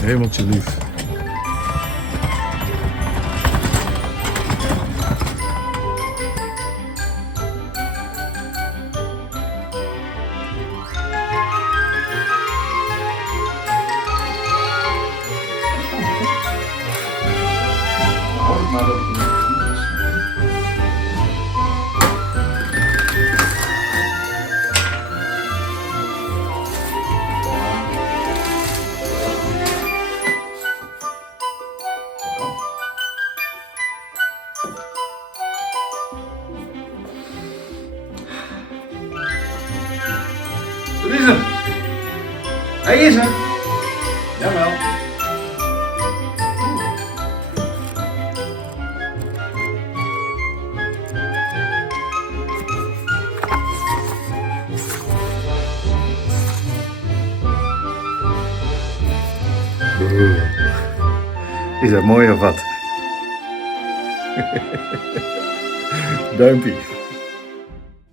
Hemeltje lief. Maar dat het niet is. Dat is hem. Hij is er. Jawel. Is dat mooi of wat? Duimpje.